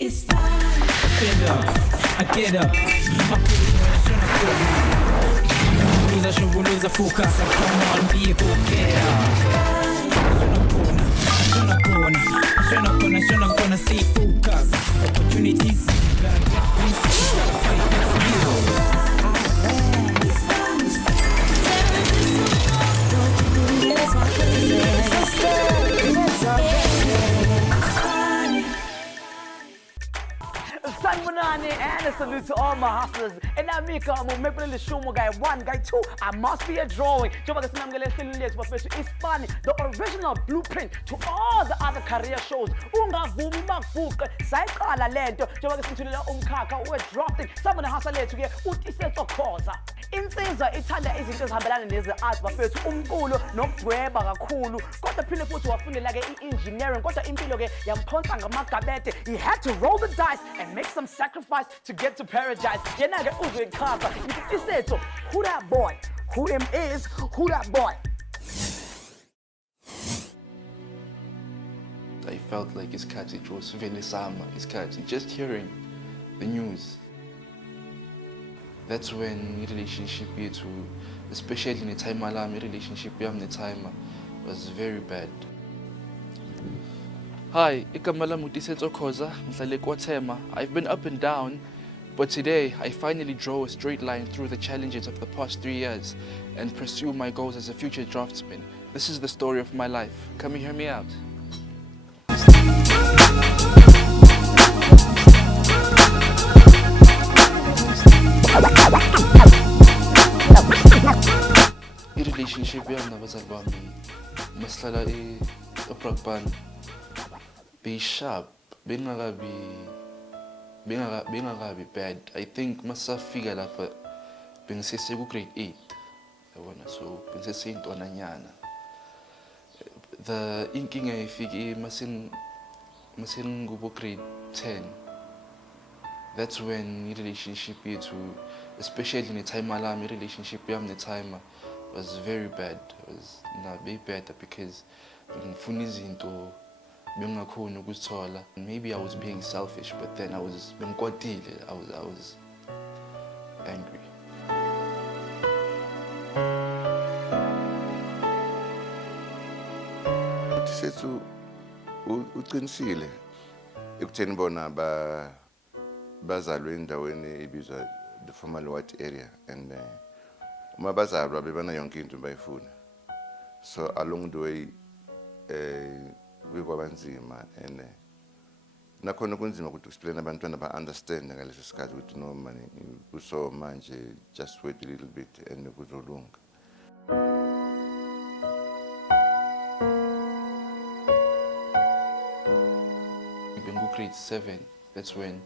Ispani. Stand up, I get up. Shona focus, come on, be a go-getter. Shona gonna stay focused. Opportunities, gotta get these, gotta fight next Sanibonani and a salute to all my hustlers. And I make a make a show guy 1, guy 2. I must be a drawing. Ispani, the original blueprint to all the other career shows. Ungavumi makuvuka sayiqala lento njengoba sithulela umkhakha we-draughting. Someone hustle lethu ke Tiisetso Khoza. Insizwa ithanda izinto ezihambelana neze-art bafethu umculo nokudweba kakhulu. Kodwa phinde futhi wafundela ke i-engineering kodwa impilo ke yamphonsa ngamagabede. He had to roll the dice and make some sacrifice to get to paradise. Yena ke uzoyichaza Tiisetso, who that boy? Who him is? Who that boy? I felt like isikhathi it was velisama isikhathi just hearing the news. That's when relationship yethu, especially in the time alarm, relationship yami netime was very bad. Hi, igama lami Tiisetso Khoza, ngihlala eKwaThema. I've been up and down, but today I finally draw a straight line through the challenges of the past 3 years and pursue my goals as a future draftsman. This is the story of my life. Come and hear me out. I-relationship yami nabazali bami masihlala eBrakpan be-sharp, bengakabi bad. I think masafika lapha bengisese ku-grade 8 yabona, so bengisese intwananyana. The inkinga ifike masengikubo-grade 10. That's when i-relationship yethu, especially in the time alarm, i-relationship yami netime was very bad. It was very bad because ngifuna izinto bengakhona ukuzithola. Maybe I was being selfish, but then I was angry. Tiisetso uqinisile ekutheni bona bazalwe endaweni ebizwa the formal white area, and uma bazalwa bebana yonke into bayifuna. So along the way kwanzima, and nakhona kunzima ukuthi explain abantwana ba-understand ngaleso sikhathi ukuthi no mani uso manje, just wait a little bit and kuzolunga. Grade 7, that's when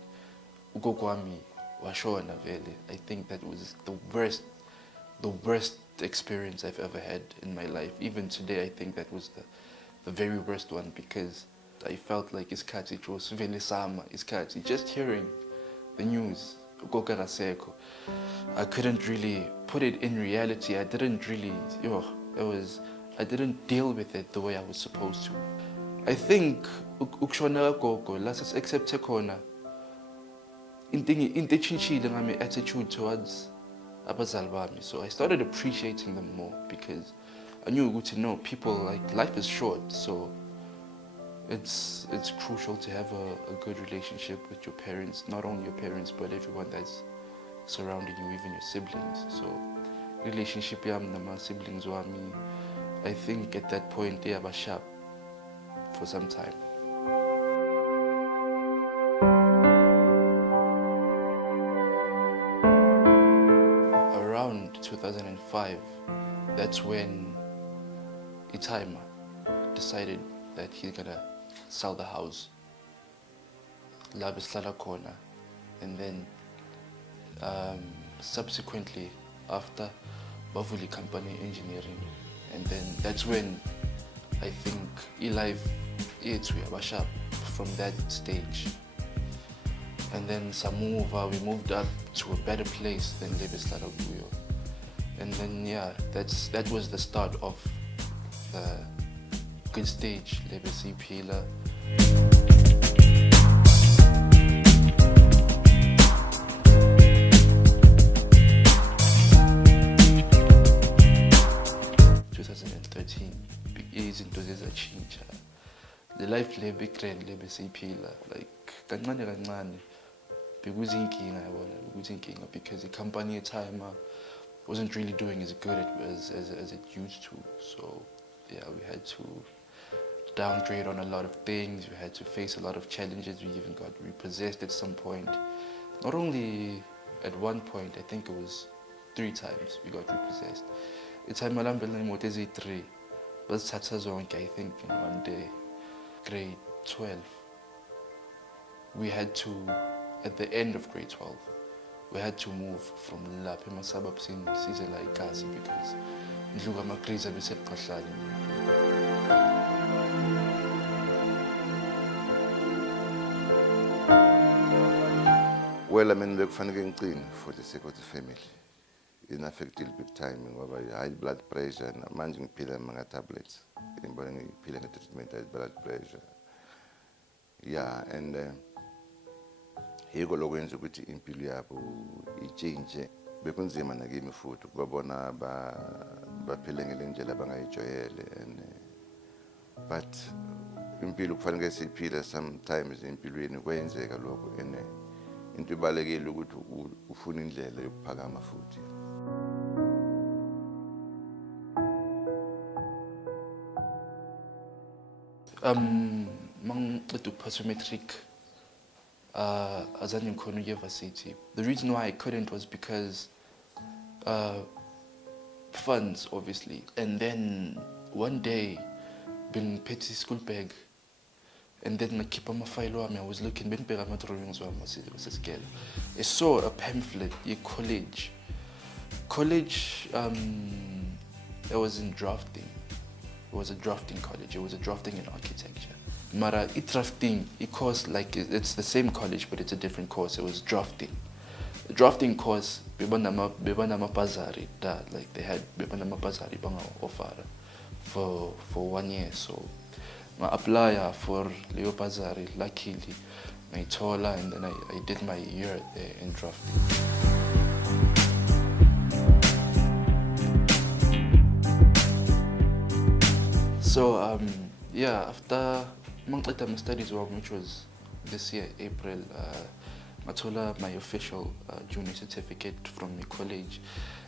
ugogo wami washona vele. I think that was the worst experience I've ever had in my life. Even today, I think that was the very worst one, because I felt like isikhathi it was velisama isikhathi just hearing the news. Zola Maseko, I couldn't really put it in reality. I didn't really, I didn't deal with it the way I was supposed to. I think ukushona kagogo la accept khona into echintshile ngami attitude towards abazali bami. So I started appreciating them more because I knew ukuthi no, people, like, life is short, so it's crucial to have a good relationship with your parents, not only your parents but everyone that's surrounding you, even your siblings. So relationship yami nama siblings wami, I think at that point they were sharp for some time. Around 2005, that's when Itima decided that he's gonna sell the house, la besihlala khona, and then subsequently after bavuli company engineering, and then that's when I think life yethu yabasha from that stage. And then we moved up to a better place than Lebesihlala kuyo. And then that was the start of the good stage, Lebesiphila. le big grade le besiyiphila like kancane bekuzinkinga yabona because the company at time wasn't really doing as good as it used to. So yeah, we had to downgrade on a lot of things. We had to face a lot of challenges. We even got repossessed at some point. Not only at one point, I think it was 3 times we got repossessed. It's time Malambela is 3. But Tiisetso, I think in one day, grade 12. We had to, at the end of grade 12, we had to move from lapha emasababsini size la eKasi because ndluka amagrades abeseqahlane. Well, I mean, bekufanele ngicine for the sake of the family. Inaffected big time ngoba high blood pressure manje ngiphila ama tablets. Ngibona ngiphila nge-treatment high blood pressure. Yeah, and yiko lokwenza ukuthi impilo yabo ichange. Bekunzima nakimi futhi ukubona baphile ngale ndlela abangayijwayele and but impilo kufanele siphila sometimes empilweni kwenzeka lokho and into ibalekile ukuthi ufuna indlela yokuphakama futhi. Mangiqeda ukuphasa matric azange ngikhona ukuya varsity. The reason why I couldn't was because funds, obviously. And then one day bengiphethe school bag and then ngakhipha amafayili wami. I was looking, bengibheka ama-drawings wami wasesikele. I saw a pamphlet ye-college. College, it was in drafting. It was a drafting college. It was a drafting in architecture. Mara, drafting, it course like it's the same college, but it's a different course. It was drafting. The drafting course, bebanama bazari that like they had bebanama bazari banga offer for 1 year. So I applied for Leo Bazari, luckily, I tola, and then I did my year there in drafting. So yeah, after my studies, which was this year, April, I tola my official junior certificate from my college.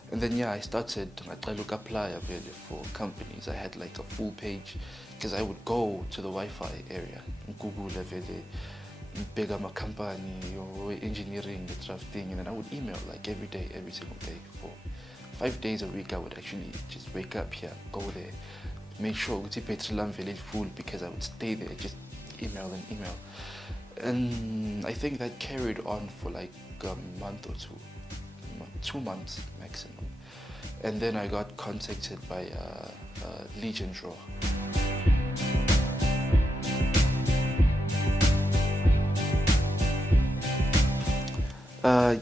And then yeah, I started, I look apply for companies. I had like a full page because I would go to the Wi-Fi area and Google big my company or engineering, the drafting, and then I would email like every day, every single day for 5 days a week. I would actually just wake up here, go there, make sure it's Petrolam Village full because I would stay there, just email and email. And I think that carried on for like a month or 2 months maximum. And then I got contacted by Legendraw.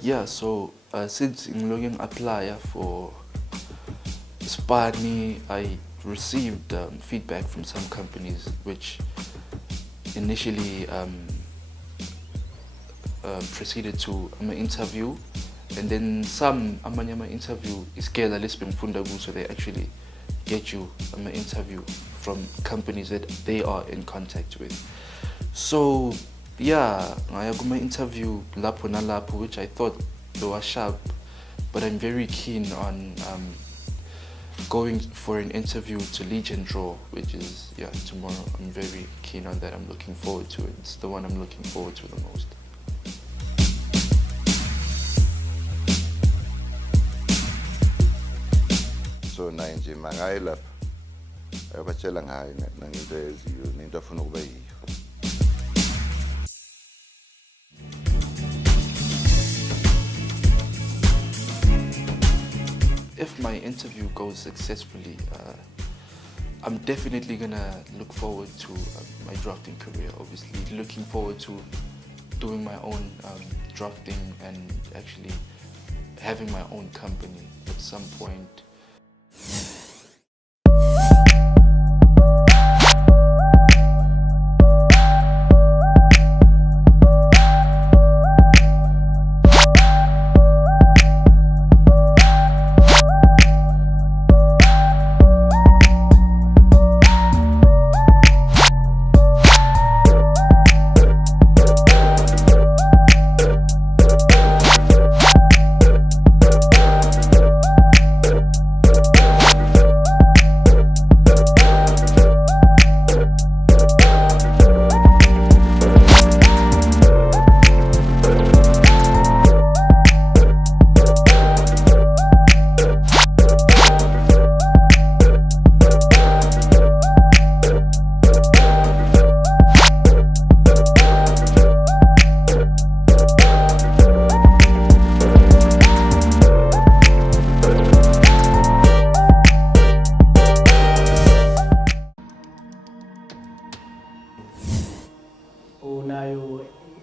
Yeah, so since I'm looking apply for Ispani, I received feedback from some companies which initially proceeded to an interview, and then some amanyama interview is kela lesibemfunda, so they actually get you an interview from companies that they are in contact with. So yeah, I got my interview lapho nalapho, which I thought they were sharp, but I'm very keen on going for an interview to Legendraw, which is tomorrow. I'm very keen on that. I'm looking forward to it. It's the one I'm looking forward to the most. So nanje mangayi lapha abatshela ngayo nangento eziyo nento afuna ukuba yiyo. If my interview goes successfully, I'm definitely gonna look forward to my drafting career. Obviously, looking forward to doing my own drafting and actually having my own company at some point.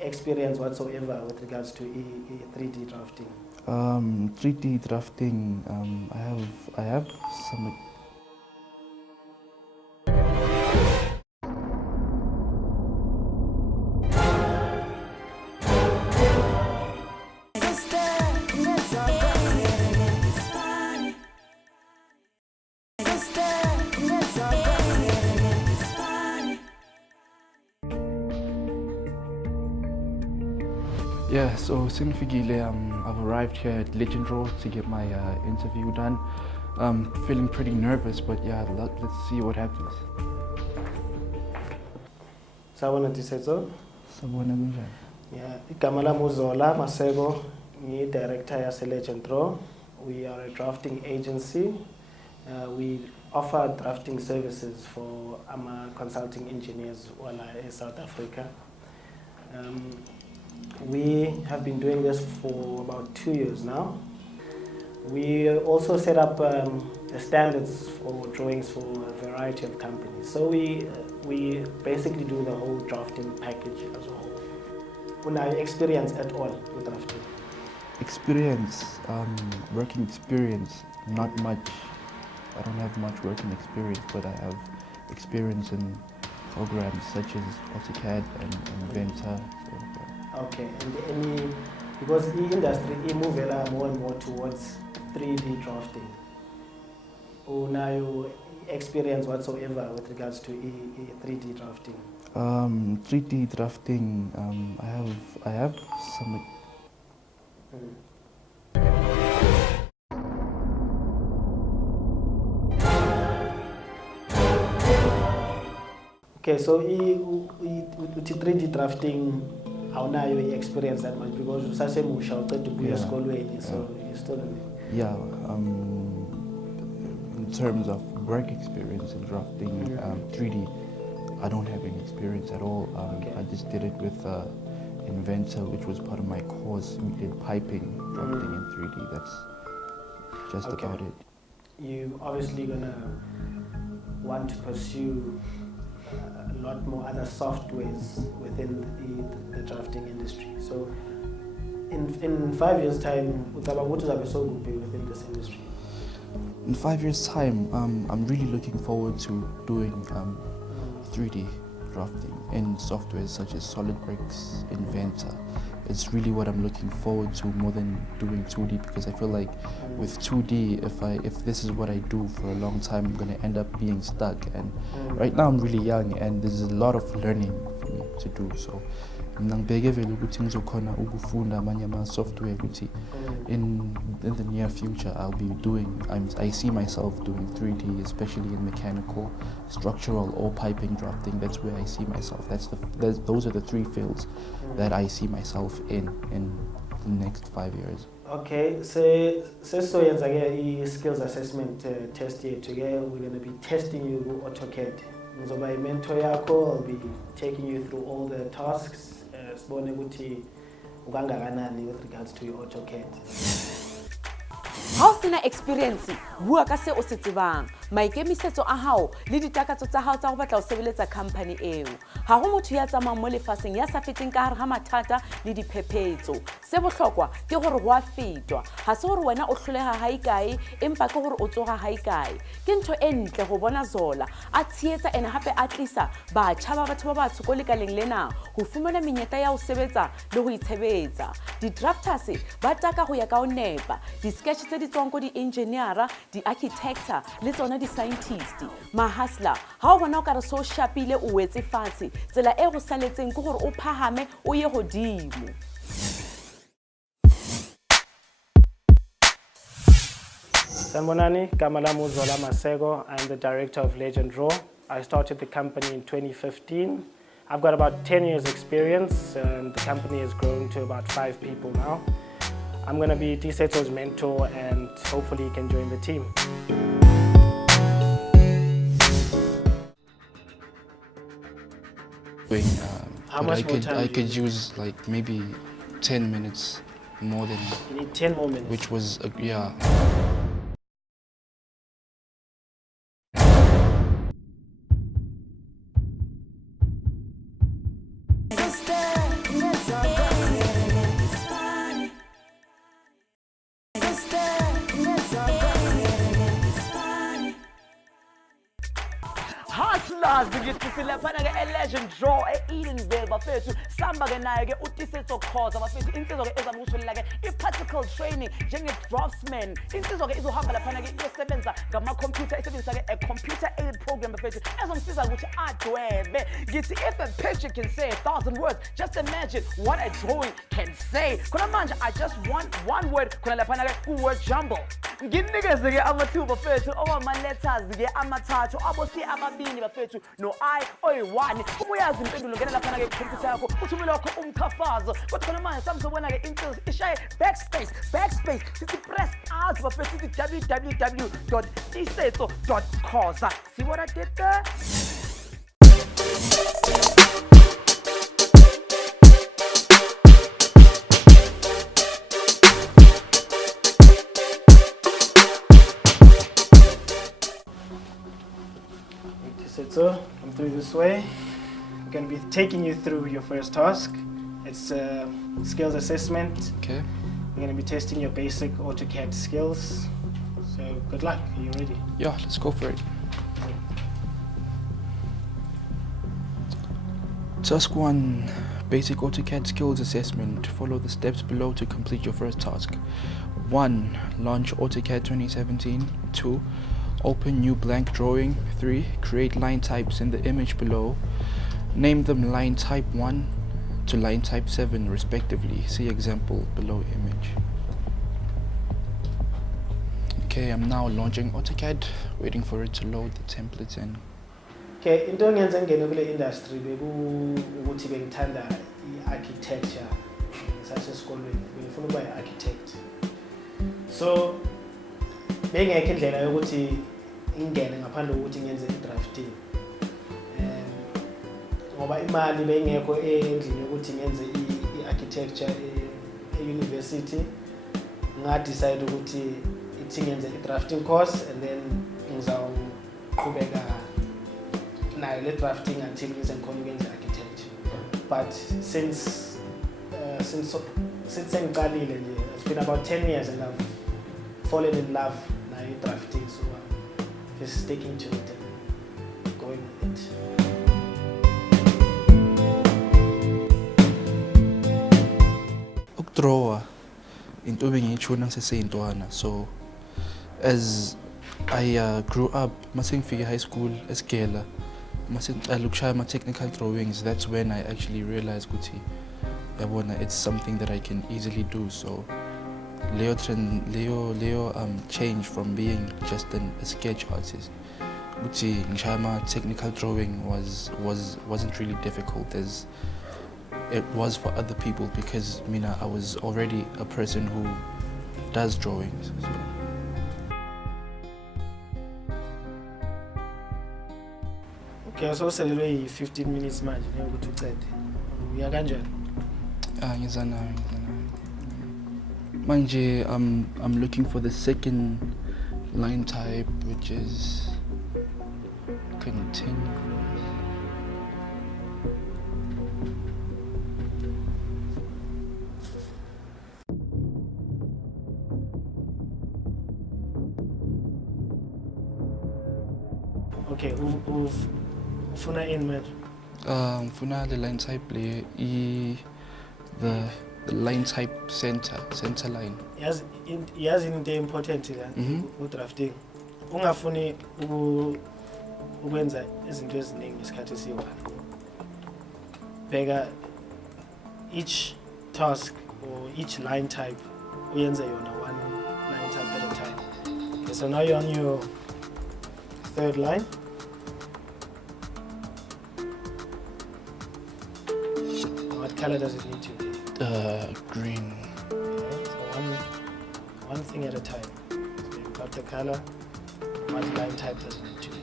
experience whatsoever with regards to 3D drafting? 3D drafting, I have some. Yeah, so Sinfigile, I've arrived here at Legendraw to get my interview done. Feeling pretty nervous, but yeah, let's see what happens. Sawubona Tiisetso. Sabona kunjani? Yeah, igama lami Zola Maseko, ngi-director yase Legendraw. We are a drafting agency. We offer drafting services for consulting engineers in South Africa. We have been doing this for about 2 years now. We also set up standards for drawings for a variety of companies. So we basically do the whole drafting package as a whole. Unayo experience at all with drafting? Experience, working experience, not much. I don't have much working experience, but I have experience in programs such as AutoCAD and Inventor. So, yeah. Okay, and because the industry is moving more and more towards 3D drafting. Unayo experience whatsoever with regards to 3D drafting? 3D drafting, I have some. Okay, so 3D drafting, awunayo experience that much because usasemusha uqeda ukuya esikolweni, so you still don't. Yeah, in terms of work experience in drafting 3D, I don't have any experience at all. Okay. I just did it with Inventor, which was part of my course. We did piping, drafting in 3D. That's just Okay. about it. You obviously gonna want to pursue a lot more other softwares within the drafting industry. So in 5 years' time, what is so good within this industry? In 5 years' time, I'm really looking forward to doing 3D drafting in softwares such as SolidWorks, Inventor. It's really what I'm looking forward to more than doing 2D, because I feel like with 2D, if this is what I do for a long time, I'm going to end up being stuck. And right now I'm really young and there's a lot of learning for me to do. So ngibheke vele ukuthi ngizokhona ukufunda amanye ama-software ukuthi in the near future I see myself doing 3D, especially in mechanical, structural, or piping drafting. That's where I see myself. Those are the 3 fields that I see myself in the next 5 years. Okay, so yenza ke skills assessment test yethu ke. We're going to be testing you with AutoCAD. Ngizoba mentor yakho. I'll be taking you through all the tasks. Sibone ukuthi ukangakanani with regards to your AutoCAD. Ha o sena experience, bua ka se o se tsebang, maikemisetso a hao le ditakatso tsa hao tsa go batla o sebeletsa company eo. Ha go motho ya tsamayang mo lefaseng ya sa feteng ka hare ga mathata le diphephetso. Se bohlokwa ke gore go a fetwa. Ha se gore wena o hloleha ha ikae, empa ke gore o tsoga ha ikae. Ke ntho e ntle go bona Zola a tsheetsa ene hape a tlisa batjha ba batho ba batsho ko lekaleng lena go fumana menyetla ya ho sebetsa le go itshebetsa. Di-drafters ba taka go ya ka o nepa, di-sketch tse di tswang ko di-engineera, di-architecta le tsona di-scientist. Mahasla, ha o bona o ka re so shapile o wetse fatshe, tsela e go saletseng ke gore o phahame o ye godimo. Sanibonani, igama lami Zola Maseko. I'm the director of Legendraw. I started the company in 2015. I've got about 10 years experience and the company has grown to about 5 people now. I'm going to be Tiisetso's mentor and hopefully he can join the team. How much more time I do you could use like maybe 10 minutes more than, You need 10 more minutes. which was, yeah. niyazi ngithi silaphana-ke e-Legendraw e-Edenville bafethu sihamba ke naye-ke uTiisetso Khoza bafethu insizwa-ke ezama ukutholela-ke i-practical training njenge-draftsman insizwa-ke izohamba laphana-ke iyosebenza ngamakhompyutha isebenzisa-ke a computer aided program bafethu ezomsiza ukuthi adwebe ngithi if a picture can say 1,000 words just imagine what a drawing can say khona manje I just want one word khona laphana-ke ku-word jumble nginikeze-ke amathuba bafethu okwama-letters-ke amathathu abo-C ababili bafethu no-I oyi-1 uma uyazi impendulo ngena laphana-ke kukhompyutha yakho uthumele wakho umkhafazo kodwa khona manje samzobona-ke insizwa ishaye backspace sithi press out bafethu sithi www.Tiisetso.Khoza. See what I did there? Tiisetso, come through this way. I'm going to be taking you through your first task. It's a skills assessment. Okay. We're going to be testing your basic AutoCAD skills. So good luck. Are you ready? Yeah, let's go for it. Task 1, Basic AutoCAD Skills Assessment. Follow the steps below to complete your first task. 1. Launch AutoCAD 2017. 2. Open new blank drawing. 3. Create line types in the image below. Name them line type 1 to line type 7 respectively. See example below image. Okay, I'm now launching AutoCAD, waiting for it to load the templates in. Okay, into engenze ngene kule industry ukuthi bengithanda i-architecture sasesikolweni bengifuna ukuba i-architect. So bengekho indlela yokuthi ingene ngaphandle kokuthi ngenze i-drafting. Ngoba imali bengekho endlini yokuthi ngenze i-architecture e-university nga-decide ukuthi ithi ngenze i-drafting course and then ngizawuqhubeka nayo le drafting until ngize ngikhona ukwenza architecture. But since sengiqalile nje it's been about 10 years and I've fallen in love nayo drafting, so I'm just sticking to it and going with it. Ukdrawa into bengiyitshona ngiseseyintwana, so as I grew up mase ngifike high school esigela mase ngiqala ukushaya ama-technical drawings, that's when I actually realized ukuthi yabona it's something that I can easily do. So Leo change from being just a sketch artist ukuthi ngishaya ama-technical drawing wasn't really difficult as it was for other people, because I was already a person who does drawings. So. Okay, so selelwe 15 minutes manje ukuthi ucede. Uya kanjani? Ngizana. Manje I'm looking for the second line type, which is continuous. Okay, ufuna in manje. Ngifuna the line type le the line type center line. Yazi into important la udrafting. Ungafuni ukwenza izinto eziningi ngesikhathi esiyi-1. Bheka each task or each line type uyenze yona one line type at a time. Okay, so now you're on your third line. What color does it need to be? Green. Okay, so one thing at a time. So you've got the color. What line type does it need to be?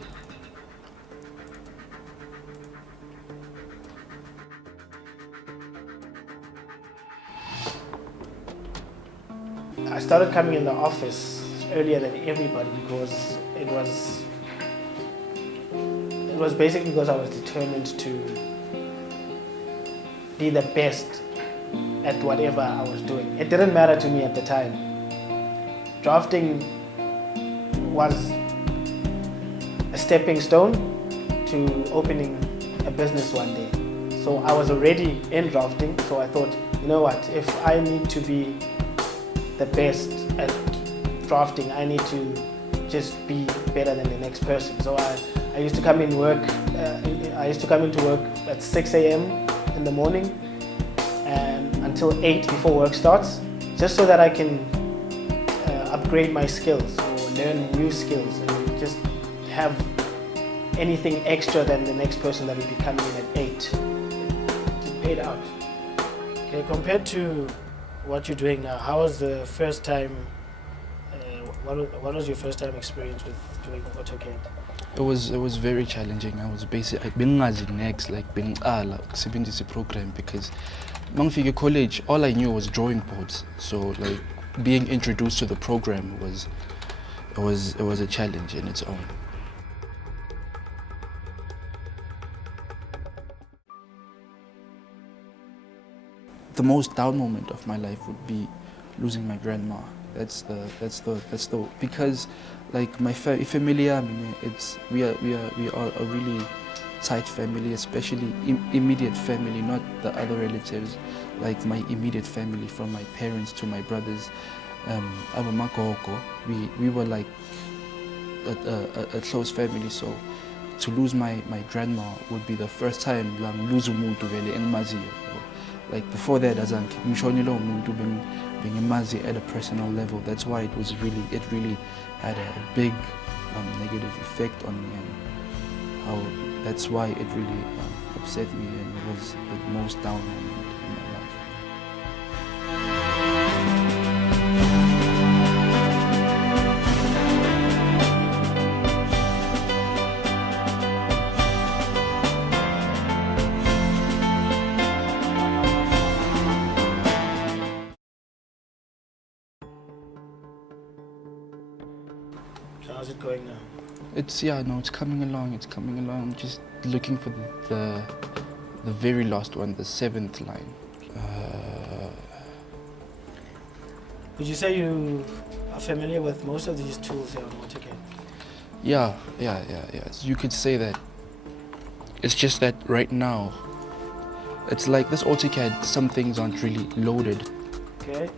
I started coming in the office earlier than everybody because it was basically because I was determined to be the best at whatever I was doing. It didn't matter to me at the time. Drafting was a stepping stone to opening a business one day. So I was already in drafting, so I thought, you know what, if I need to be the best at drafting, I need to just be better than the next person. So I used to come into work at 6 a.m. in the morning and until 8 before work starts, just so that I can upgrade my skills or learn new skills and just have anything extra than the next person that will be coming in at 8. It paid out. Okay, compared to what you're doing now, how was the first time, what was your first time experience with doing AutoCAD? It was very challenging. I was basically next like being kusebenzisa program because mangifika college all I knew was drawing boards. So like being introduced to the program was a challenge in its own. The most down moment of my life would be losing my grandma. That's the because like my family, I mean, we are a really tight family, especially immediate family, not the other relatives. Like my immediate family, from my parents to my brothers, we were like a close family. So to lose my grandma would be the first time lose umuntu vele engimaziyo. Like before that, as I'm ngishonile umuntu bengimazi at a personal level. That's why it really had a big negative effect on me, and that's why it really upset me, and it was the most down moment in my life. How's it going now? It's coming along. Just looking for the very last one, the 7th line. Would you say you are familiar with most of these tools here on AutoCAD? Yeah. You could say that. It's just that right now, it's like this AutoCAD, some things aren't really loaded. Okay.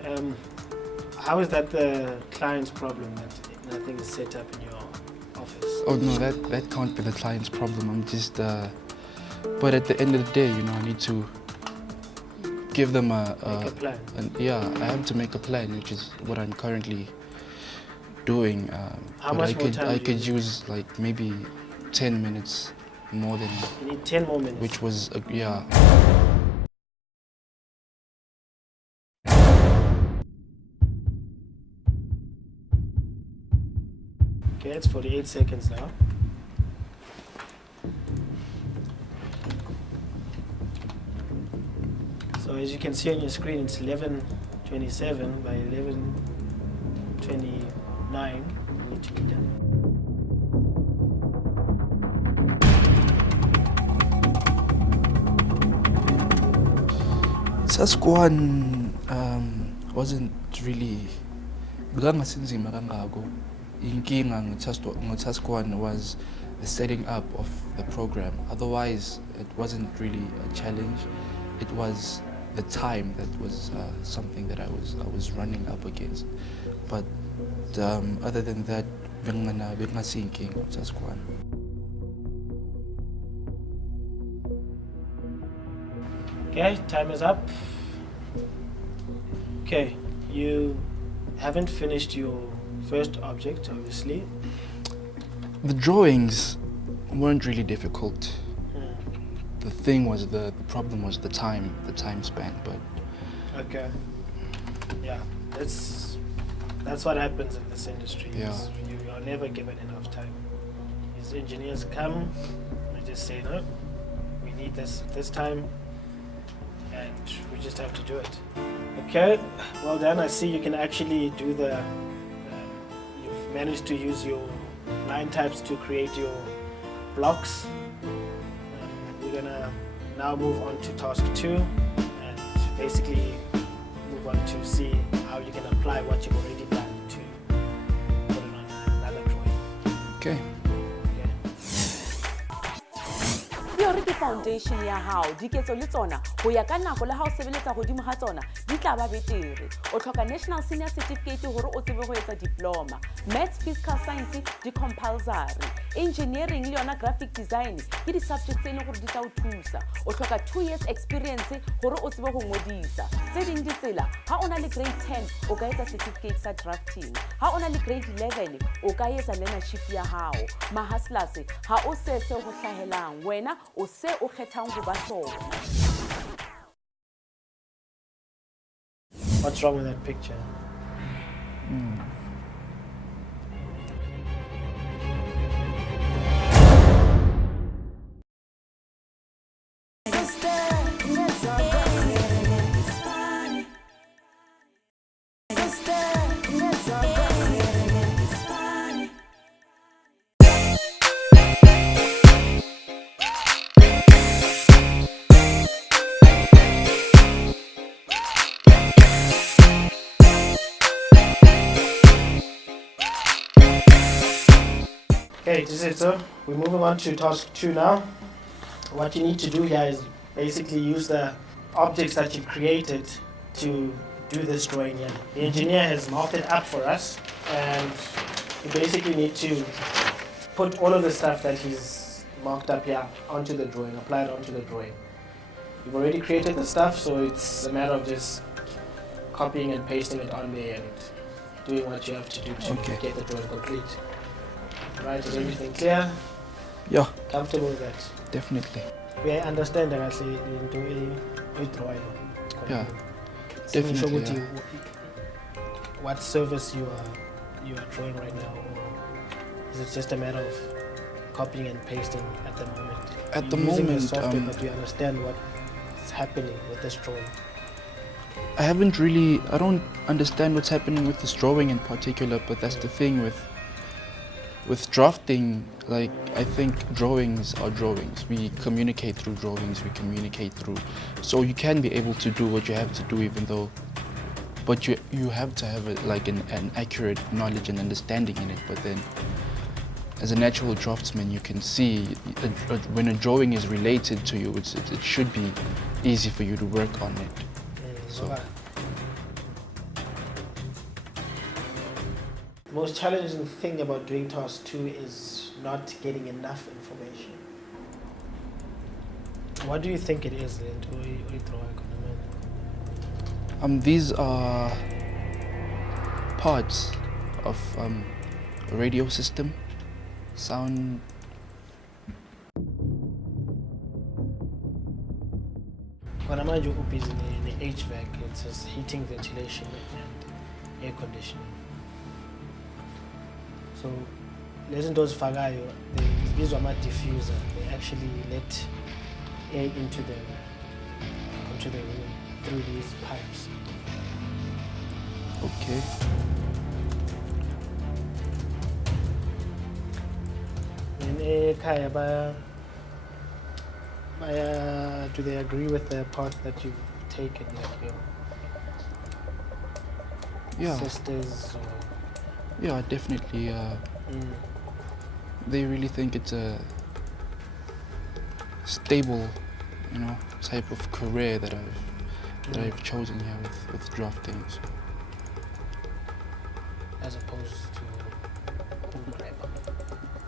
How is that the client's problem that nothing is set up in your office? Oh no, that can't be the client's problem. I'm just, but at the end of the day, I need to give them make a plan. I have to make a plan, which is what I'm currently doing. How but much more time I do you could need? use like maybe 10 minutes more than. You need 10 more minutes. Which was Okay, it's 48 seconds now. So as you can see on your screen, it's 11:27 by 11:29. Need to be done. Sasquan wasn't really bekangasinzima kangako. Inkinga ngosasquan was the setting up of the program. Otherwise, it wasn't really a challenge. It was the time that was something that I was running up against. But other than that, bengasinking sasquan. Okay, time is up. Okay, you haven't finished your first object, obviously. The drawings weren't really difficult. The thing was the problem was the time span. But okay, yeah, that's what happens in this industry. Yeah. You are never given enough time. These engineers come, they just say no, we need this time, and we just have to do it. Okay, well done. I see you can actually do the. You've managed to use your line types to create your blocks. We're gonna now move on to task 2 and basically move on to see how you can apply what you've already done to put it on another drawing. okay. Okay. ke foundation ya hao diketso le tsona ho ya ka nako le ha o sebeletsa godimo ga tsona di tla ba betere o tlhoka national senior certificate hore o tsebe go etsa diploma maths physical science di compulsory engineering le yona graphic design ke di subjects tse gore di tla o thusa o tlhoka 2 years experience gore o tsebe go ngodisa tse ding ditsela ha ona le grade 10 o ka etsa certificate sa drafting ha ona le grade 11 o ka etsa learnership ya hao mahaslas ha o se go hlahelang wena o se o kgethang go ba sona. What's wrong with that picture? Okay, Tiisetso, we're moving on to task 2 now. What you need to do here is basically use the objects that you've created to do this drawing here. The engineer has marked it up for us, and you basically need to put all of the stuff that he's marked up here onto the drawing, apply it onto the drawing. You've already created the stuff, so it's a matter of just copying and pasting it on there and doing what you have to do to get the drawing complete. Right, is everything clear? Yeah, Comfortable with that? definitely. We understand actually into a drawing. Yeah, definitely. Yeah. What service you are drawing right now, or is it just a matter of copying and pasting at the moment? At the You're using moment, the software, but you understand what's happening with this drawing. I don't understand what's happening with this drawing in particular, but that's the thing with drafting. Like, I think drawings are drawings. We communicate through drawings, so you can be able to do what you have to do, even though, but you have to have an accurate knowledge and understanding in it. But then, as a natural draftsman, you can see when a drawing is related to you, it should be easy for you to work on it. So. The most challenging thing about doing task 2 is not getting enough information. What do you think it is then to These are parts of a radio system, sound. When I'm busy in the HVAC, it says heating, ventilation, and air conditioning. So, Legendraw-Draughting Career, these are my diffuser. They actually let air into the room through these pipes. Okay. Do they agree with the path that you've taken, like your sisters? Yeah, definitely. They really think it's a stable, type of career that I've chosen here with drafting. So. As opposed to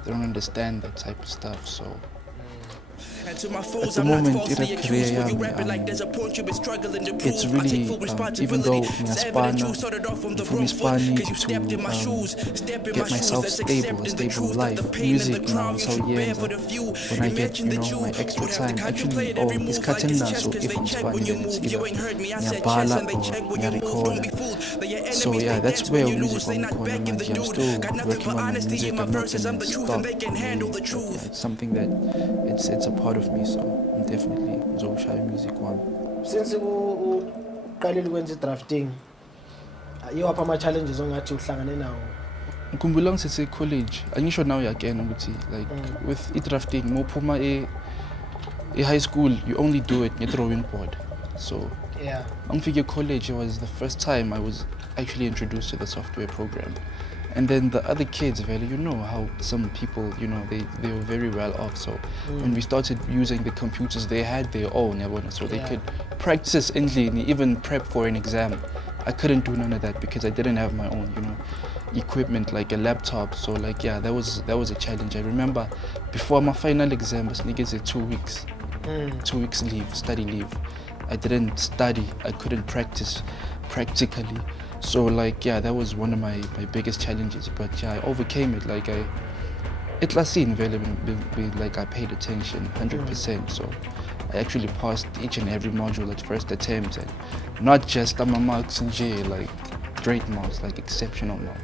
they don't understand that type of stuff, so. And to my At foes, the I'm not moment, falsely accused. When you rap it like there's a point you've been struggling to prove. it's really, I take full even though responsibility. in It's evident you Ispani, started off from the from wrong foot. Ispani Cause you stepped in my shoes. Step in get my shoes. myself That's stable, a accepting the stable truth life. of the pain and the Music now, crime you so should bear yeah, for the few. when I You get, mentioned that you my extra would have time, to actually, contemplate every it's move like cutting it's now, chess. so Cause if they I'm check Ispani, when you then it's move. You either ain't heard me. I said chess and they check when you move. Don't be fooled. They're your enemies. They that's dance where when you music lose. They not corner begging the I'm dude. still Got nothing working but on my honesty music. in my I'm not verses. I'm gonna the truth stop. and they can handle the But truth. yeah, it's something that it's a part of me, so I'm definitely Zola music one. since you started ukwenza drafting, yiwaphi ama-challenges ongathi uhlangane nawo? Ngikhumbula ngisese college, angisho now again ukuthi with drafting mophuma high school, you only do it nge-drawing board. So Yeah. ngifike college, it was the first time I was actually introduced to the software program, And then the other kids, really, you know how some people, you know, they were very well off. So when we started using the computers, they had their own, so they could practice endlessly, even prep for an exam. I couldn't do none of that because I didn't have my own, you know, equipment like a laptop. So like, yeah, that was a challenge. I remember before my final exam, I was niggas 2 weeks, 2 weeks leave, study leave. I didn't study. I couldn't practice practically. So like, yeah, that was one of my biggest challenges. But yeah, I overcame it. Like it was seen like I paid attention 100%. So I actually passed each and every module at first attempt, and not just my marks in J, like great marks, like exceptional marks.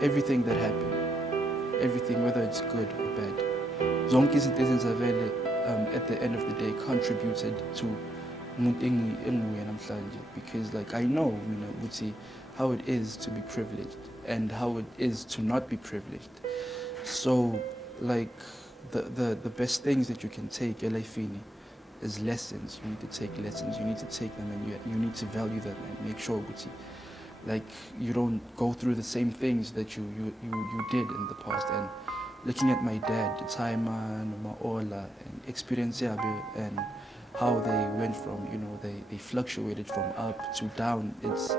Everything that happened, everything, whether it's good or bad, zonke izinto ezenzakele at the end of the day contributed to umuntu enguye namhlanje, because like I know, you know, how it is to be privileged and how it is to not be privileged. So like the best things that you can take elifini is lessons. You need to take lessons. You need to take them, and you need to value them and make sure like you don't go through the same things that you did in the past. And looking at my dad, Taiman, Maola, and experience and how they went from, you know, they fluctuated from up to down. It's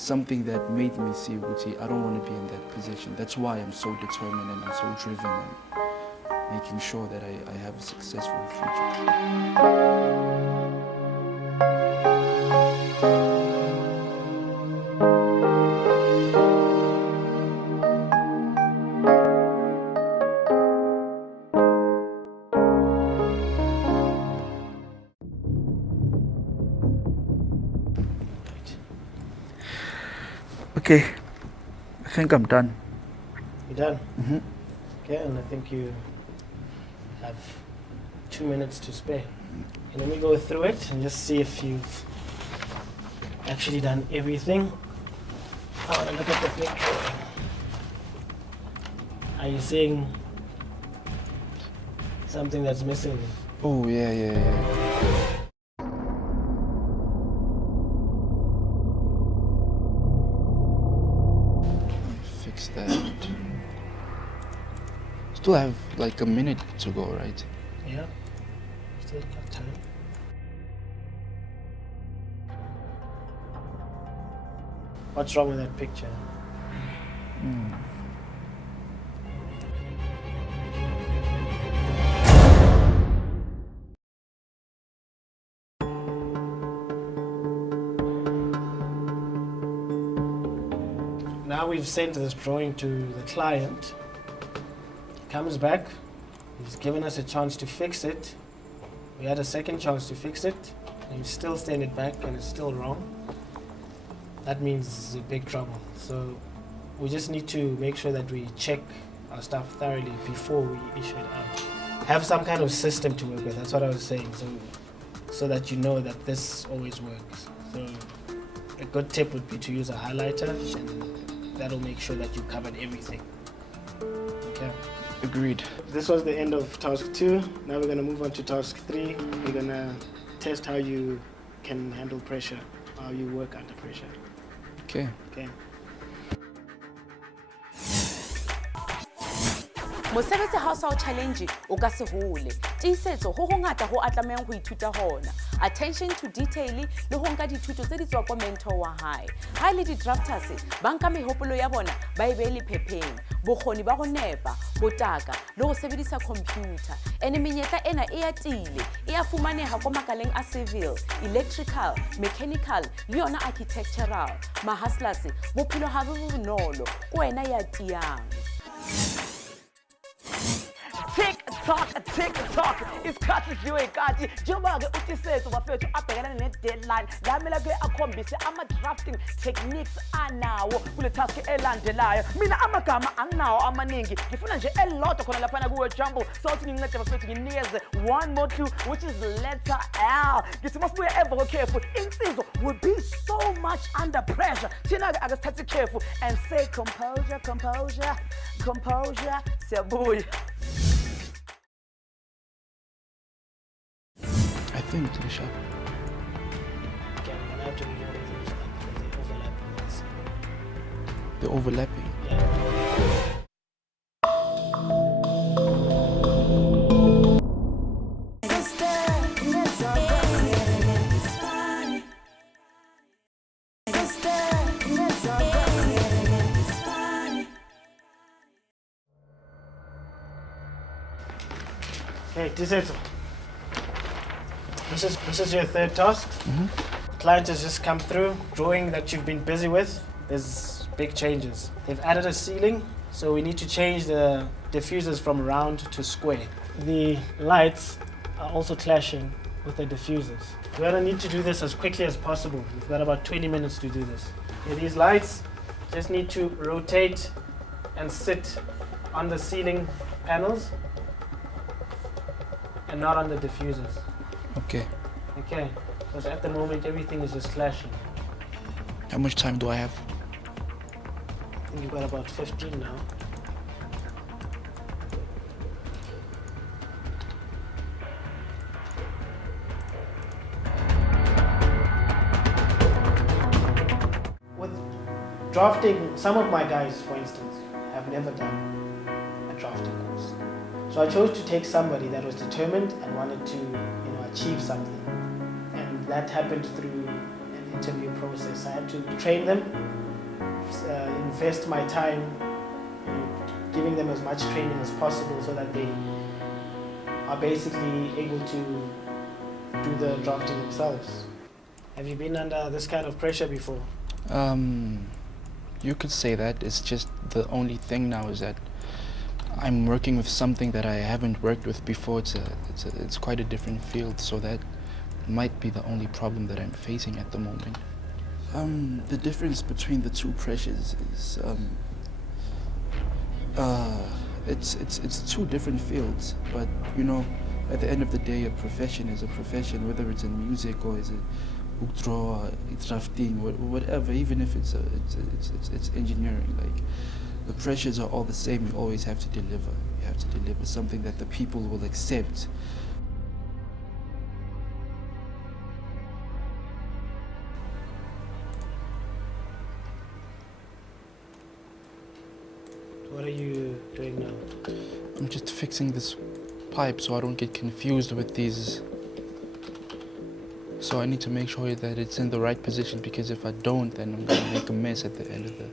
something that made me see I don't want to be in that position. That's why I'm so determined and I'm so driven and making sure that I have a successful future. Okay, I think I'm done. You're done? Mm-hmm. Okay, and I think you have 2 minutes to spare. And let me go through it and just see if you've actually done everything. I want to look at the picture. Are you seeing something that's missing? Oh, yeah. That. Still have like a minute to go, right? Yeah, still got time. What's wrong with that picture? Now we've sent this drawing to the client. He comes back, he's given us a chance to fix it. We had a second chance to fix it, and you still send it back and it's still wrong. That means it's a big trouble. So we just need to make sure that we check our stuff thoroughly before we issue it out. Have some kind of system to work with, that's what I was saying, so that you know that this always works. So a good tip would be to use a highlighter, and that'll make sure that you've covered everything. Okay. Agreed. This was the end of task 2. Now we're going to move on to task 3. We're going to test how you can handle pressure, how you work under pressure. Okay. mosebetsi ha o sa o challenge o ka se hole. Tiisetso ho hongata ho atlamehang ho ithuta hona. Attention to detail le ho nka dithuto tse di tswa kwa mentor wa hae. Ha le di-drafters ba nka mehopolo ya bona ba e behe lephepheng. Bokgoni ba ho nepa, ho taka le ho sebedisa computer. Ene menyetla ena e atile, e a fumaneha kwa makaleng a civil, electrical, mechanical le yona architectural. Mahustlers bophelo ha bo bonolo, ko wena ya tiang. Tick TikTok isikhathi sidliwe kati njengoba-ke uTiisetso bafethu abhekana ne-deadline lamele-ke akhombise ama-drafting techniques anawo kule task elandelayo. Mina amagama anginawo amaningi, ngifuna nje elilodwa khona laphana kuwe Jumbo, sothi ngincede bafethu nginikeze one more clue, which is letter L. Ngithi masibuye emva kwekhefu, insizwa will be so much under pressure. Thina-ke ake sithathe ikhefu and say composure, composure, composure. Siyabuya. I think to the shop. Okay, I'm gonna have to remove The the overlapping. overlapping. Okay, Tiisetso. This is your third task. The client has just come through, drawing that you've been busy with. There's big changes. They've added a ceiling, so we need to change the diffusers from round to square. The lights are also clashing with the diffusers. We're gonna need to do this as quickly as possible. We've got about 20 minutes to do this. Okay, these lights just need to rotate and sit on the ceiling panels and not on the diffusers. Okay. Okay, because at the moment everything is just clashing. How much time do I have? I think you've got about 15 now. With drafting, some of my guys, for instance, have never done a drafting course. So I chose to take somebody that was determined and wanted to, achieve something. And that happened through an interview process. I had to train them, invest my time, giving them as much training as possible so that they are basically able to do the drafting themselves. Have you been under this kind of pressure before? You could say that. It's just the only thing now is that I'm working with something that I haven't worked with before. It's quite a different field, so that might be the only problem that I'm facing at the moment. The difference between the two pressures is it's two different fields, but at the end of the day, a profession is a profession, whether it's in music or is it draw, it's drafting, whatever. Even if it's engineering, like the pressures are all the same. You always have to deliver. You have to deliver something that the people will accept. What are you doing now? I'm just fixing this pipe so I don't get confused with these. So I need to make sure that it's in the right position, because if I don't, then I'm gonna make a mess at the end of the.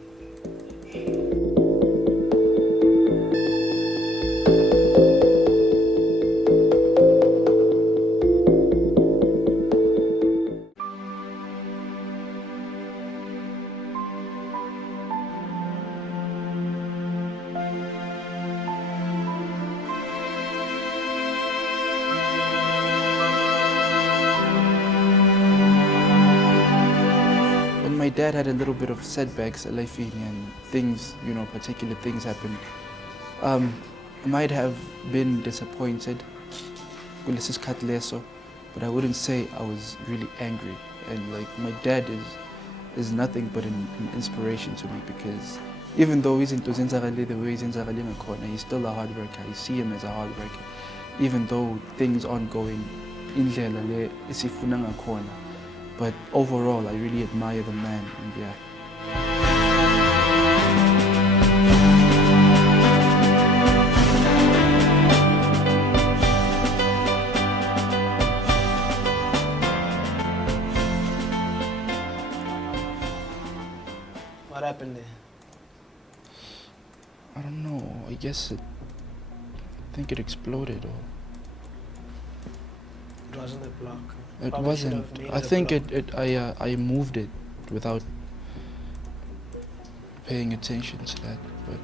My dad had a little bit of setbacks at life, and things, particular things happened. I might have been disappointed, but I wouldn't say I was really angry. And like my dad is nothing but an inspiration to me, because even though he's into the way he's still a hard worker. I see him as a hard worker, even though things aren't going indlela isifuna ngakhona. But overall, I really admire the man, and yeah. What happened there? I don't know. I think it exploded, or It wasn't the block. it Probably should wasn't. have made I it a think block. I moved it without paying attention to that. But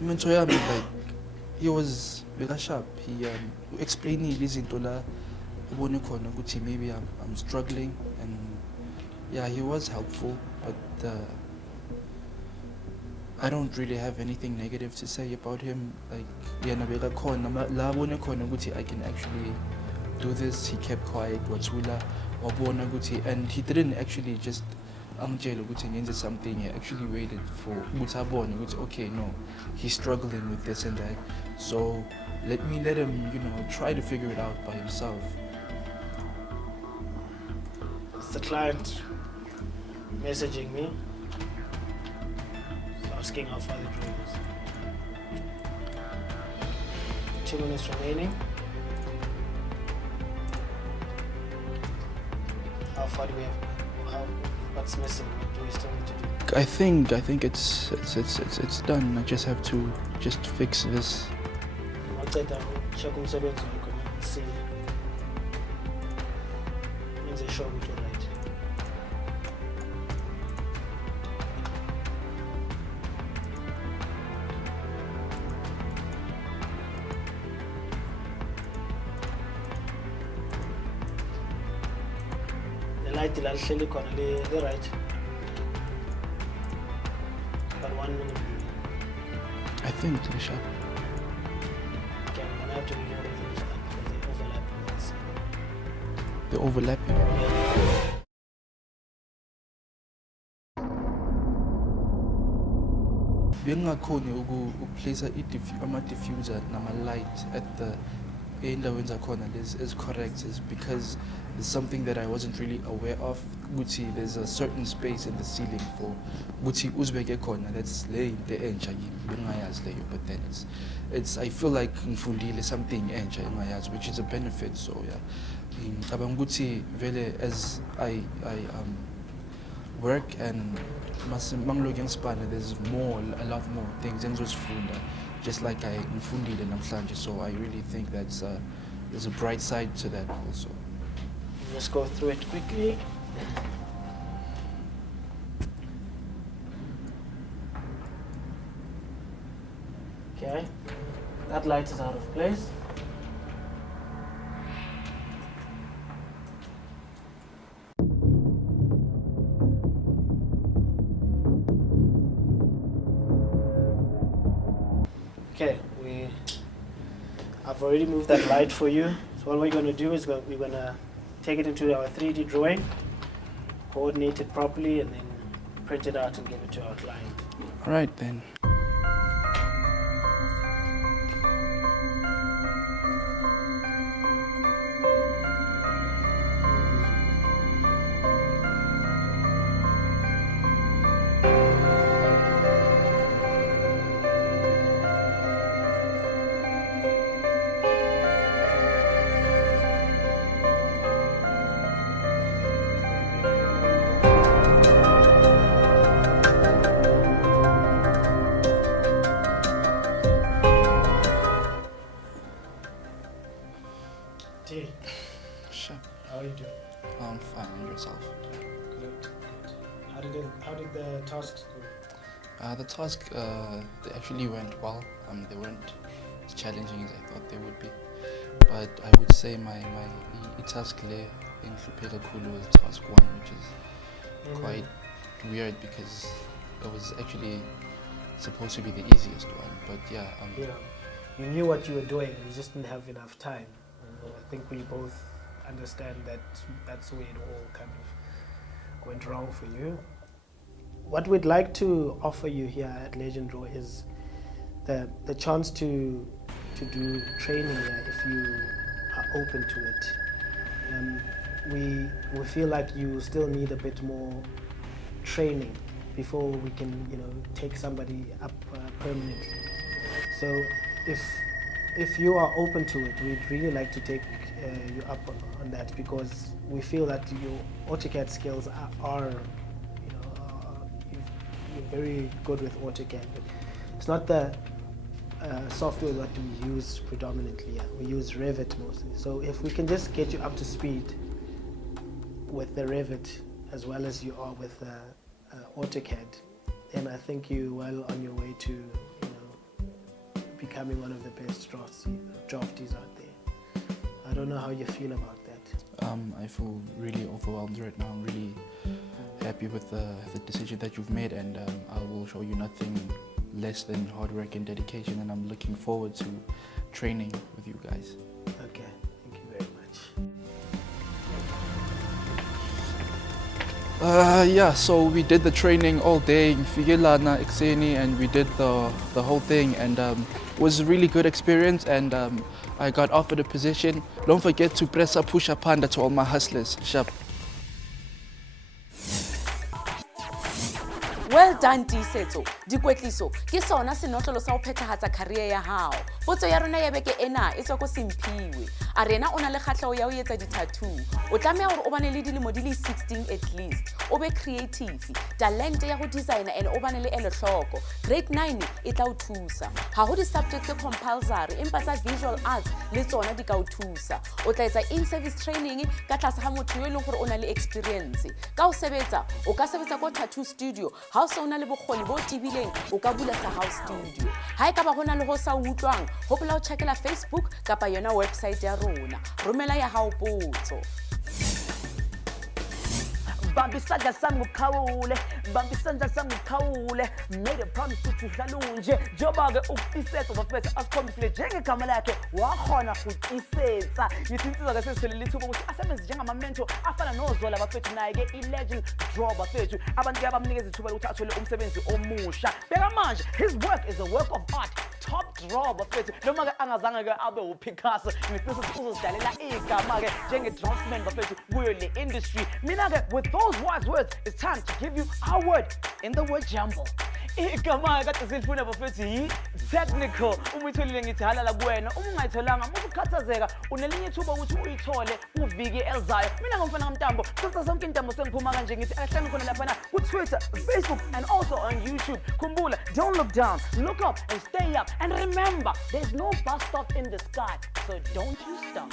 mentor yami, like, he was very sharp. He explained izinto la ubone khona ukuthi maybe I'm struggling, and yeah, he was helpful, but I don't really have anything negative to say about him. Like, yena bekakhona la abone khona ukuthi I can actually do this. He kept quiet, wathula, wabona ukuthi, and he didn't actually just angitshela ukuthi ngenze something. He actually waited for ukuthi abone ukuthi okay, no, he's struggling with this and that, so let him, try to figure it out by himself. It's the client messaging me, asking how far the drive is. 2 minutes remaining. How far do we have? What's missing? What do we still need to do? I think it's done. I just have to fix this. Check umsebenzi wakho, see. Yenze sure ukuthi right. The light la lihleli khona le right. But 1 minute. I think the sharp. Okay, I'm gonna have to remove those because they overlap with this. The overlapping. Bengakhoni ukuplace ama-diffuser nama-light at the endaweni zakhona is correct, is because it's something that I wasn't really aware of. Ukuthi there's a certain space in the ceiling for ukuthi uzibeke khona. That's le into entsha kimi bengayazi leyo, but then it's I feel like ngifundile something entsha engayazi, which is a benefit. So yeah, ngicabanga ukuthi vele as I work and mangiloku ngiSpani, there's a lot more things engizozifunda, just like I ngifundile namhlanje. So I really think there's a bright side to that also. Let's go through it quickly. Okay, that light is out of place. Okay, I've already moved that light for you. So what we're going to do is we're going to take it into our 3D drawing, coordinate it properly, and then print it out and give it to our client. All right then. Sure. How are you doing? I'm fine. And yourself? Good. How did the tasks go? The task, they actually went well. They weren't as challenging as I thought they would be. But I would say my task in Kulu was task 1, which is quite weird because it was actually supposed to be the easiest one. But yeah. You knew what you were doing, you just didn't have enough time. I think we both understand that that's where it all kind of went wrong for you. What we'd like to offer you here at Legendraw is the chance to do training here if you are open to it. We feel like you still need a bit more training before we can take somebody up permanently. So if you are open to it, we'd really like to take you up on that, because we feel that your AutoCAD skills are you're very good with AutoCAD, but it's not the software that we use predominantly. We use Revit mostly. So if we can just get you up to speed with the Revit as well as you are with AutoCAD, then I think you're well on your way to becoming one of the best draftees out there. I don't know how you feel about that. I feel really overwhelmed right now. I'm really happy with the decision that you've made, and I will show you nothing less than hard work and dedication, and I'm looking forward to training with you guys. Okay, thank you very much. Yeah, so we did the training all day in Figelana, Exeni, and we did the whole thing, and it was a really good experience, and I got offered a position. Don't forget to press up, push up, panda to all my hustlers. Sharp. Well done, Tiisetso. Dikwetliso ke sona senotlolo sa ho phethahatsa career ya hao. Potso ya rona ya beke ena e tswa ko Simphiwe. A rena o na le kgatlhego ya ho etsa di-tattoo. O tlameha hore o bane le dilemo di le 16 at least. O be creative, talente ya ho designer, and o bane le elo-hloko. Grade 9 e tla o thusa. Ha ho di-subjects tse compulsory, empa tsa visual arts le tsona di ka o thusa. O tla etsa in-service training ka tlase ha motho yo e leng gore o na le experience. Ka ho sebetsa, o ka sebetsa ko tattoo studio. Ha o se o na le bokgoni bo tibileng, o ka bula sa house studio. Ha e ka ba hona le ho sa utlwang, hopola o checkela Facebook kapa yona website ya rona. Romela ya hao potso. Bambisandla sami ukhawule, bambisandla sami ukhawule. Made a promise to hlalunje. Njengoba-ke uTiisetso bafethu asikhombisile njengegama lakhe wakhona uTiisetsa. Yithi insizwa-ke sesitholile ithuba ukuthi asebenze njengama-mentor afana noZola bafethu naye-ke i-Legendraw bafethu. Abantu-ke abamnikeza ithuba lokuthi athole umsebenzi omusha. Bheka manje, his work is a work of art. Top draw bafethu. Noma-ke angazange-ke abe uPicasso, ngifisa ukuthi uzozidalela igama-ke njenge-draftsman bafethu kuyo le industry. Mina-ke with those wise words, it's time to give you our word in the word jumble. Igama kade silifuna bafethu yi-technical. Uma uyitholile ngithi halala kuwena. Uma ungayitholanga, uma ukhathazeka, unelinye ithuba ukuthi uyithole kuviki elizayo. Mina ngomfana kaMntambo, sasa sonke intambo sengiphuma kanje ngithi akahlangane khona lapha ku Twitter, Facebook, and also on YouTube. Kumbula, don't look down, look up and stay up. And remember, there's no bus stop in the sky, so don't you stop.